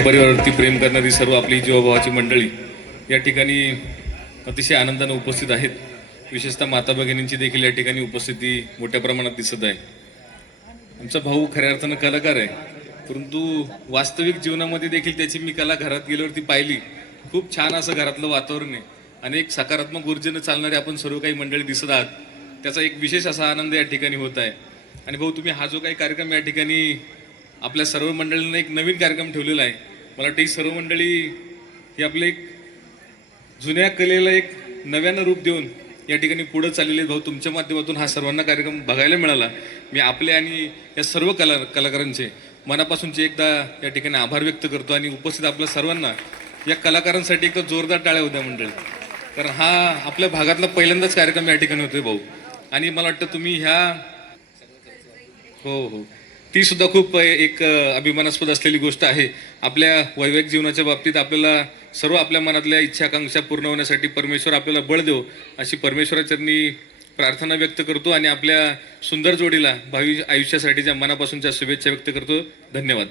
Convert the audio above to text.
परिवारावरती प्रेम करणारी सर्व आपली जीवाभावाची मंडळी या ठिकाणी अतिशय आनंदाने उपस्थित आहेत. विशेषतः माता भगिनींची देखील या ठिकाणी उपस्थिती मोठ्या प्रमाणात दिसत आहे. आमचा भाऊ खऱ्या अर्थानं कलाकार आहे परंतु वास्तविक जीवनामध्ये देखील त्याची मी कला घरात गेल्यावरती पाहिली. खूप छान असं घरातलं वातावरण आहे. आणि एक सकारात्मक ऊर्जेनं चालणारे आपण सर्व काही मंडळी दिसत आहात. त्याचा एक विशेष असा आनंद या ठिकाणी होत आहे. आणि भाऊ तुम्ही हा जो काही कार्यक्रम या ठिकाणी आपल्या सर्व मंडळींना एक नवीन कार्यक्रम ठेवलेला आहे. मला वाटतं ही सर्व मंडळी ही आपले एक जुन्या कलेला एक नव्यानं रूप देऊन या ठिकाणी पुढं चाललेले आहेत. भाऊ तुमच्या माध्यमातून हा सर्वांना कार्यक्रम बघायला मिळाला. मी आपले आणि या सर्व कला कलाकारांचे मनापासूनचे एकदा या ठिकाणी आभार व्यक्त करतो आणि उपस्थित आपल्या सर्वांना या कलाकारांसाठी एकदा जोरदार टाळ्या होत्या मंडळी. कारण हा आपल्या भागातला पहिल्यांदाच कार्यक्रम या ठिकाणी होतोय भाऊ. आणि मला वाटतं तुम्ही ह्या हो हो. ती सुद्धा खूप एक अभिमानास्पद असलेली गोष्ट आहे. आपल्या वैवाहिक जीवनाच्या बाबतीत आपल्याला सर्व आपल्या मनातल्या इच्छा आकांक्षा पूर्ण होण्यासाठी परमेश्वर आपल्याला बळ देव अशी परमेश्वराचरणी प्रार्थना व्यक्त करतो आणि आपल्या सुंदर जोडीला भावी आयुष्यासाठीच्या मनापासूनच्या शुभेच्छा व्यक्त करतो. धन्यवाद.